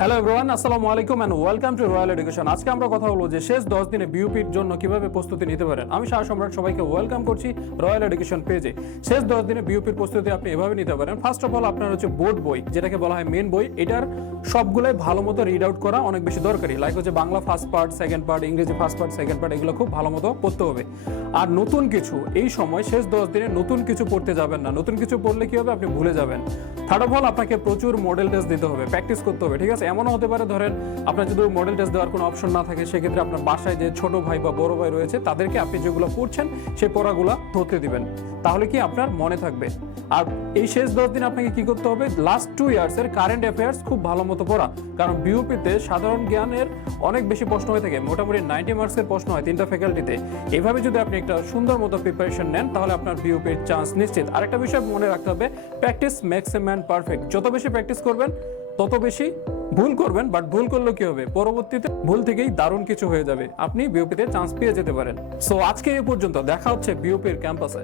Hello everyone, আসসালামু আলাইকুম and welcome to royal education. আজকে আমরা কথা বলবো যে শেষ 10 দিনে বিউপির জন্য কিভাবে প্রস্তুতি নিতে পারেন। আমি শাহ সম্রাট সবাইকে ওয়েলকাম করছি রয়্যাল এডুকেশন পেজে। শেষ 10 দিনে বিউপির প্রস্তুতি আপনি এভাবে নিতে পারেন। ফার্স্ট অফ অল আপনার হচ্ছে বোর্ড বই, যেটাকে বলা হয় মেন বই। এটার সবগুলোই ভালো মতো রিড আউট করা অনেক বেশি দরকারি। লাইক হচ্ছে Bangla first part, second part, ইংরেজি ফার্স্ট পার্ট, সেকেন্ড পার্ট, এগুলো খুব ভালো মতো পড়তে হবে। আর নতুন কিছু এই সময় শেষ 10 দিনে নতুন কিছু পড়তে যাবেন না। নতুন কিছু পড়লে কি হবে, আপনি ভুলে যাবেন। থার্ড অফ অল আপনাকে প্রচুর মডেল টেস্ট দিতে হবে, প্র্যাকটিস করতে হবে, ঠিক আছে? এমনও হতে পারে ধরেন আপনার যদি মডেল টেস্ট দেওয়ার কোনো অপশন না থাকে, সেক্ষেত্রে আপনার বাসায় যে ছোট ভাই বা বড় ভাই রয়েছে তাদেরকে আপনি যেগুলো পড়ছেন সেই পড়াগুলো ধরতে দিবেন, তাহলে কি আপনার মনে থাকবে। আর এই শেষ 10 দিন আপনাকে কি করতে হবে, লাস্ট 2 ইয়ার্সের কারেন্ট অ্যাফেয়ার্স খুব ভালো মতো পড়া। কারণ বিউপিতে সাধারণ জ্ঞানের অনেক বেশি প্রশ্ন হয়ে থাকে, মোটামুটি 90 মার্কসের প্রশ্ন হয় 3টা ফ্যাকাল্টিতে। এভাবে যদি আপনি একটা সুন্দর মতো প্রিপারেশন নেন, তাহলে আপনার বিউপির চান্স নিশ্চিত। আরেকটা বিষয় মনে রাখতে হবে, practice makes a man perfect. যত বেশি প্র্যাকটিস করবেন তত বেশি ভুল করবেন, বাট ভুল করলে কি হবে, পরবর্তীতে ভুল থেকেই দারুণ কিছু হয়ে যাবে, আপনি বিউপিতে চান্স পেয়ে যেতে পারেন। সো আজকে এই পর্যন্ত, দেখা হচ্ছে বিউপির ক্যাম্পাসে।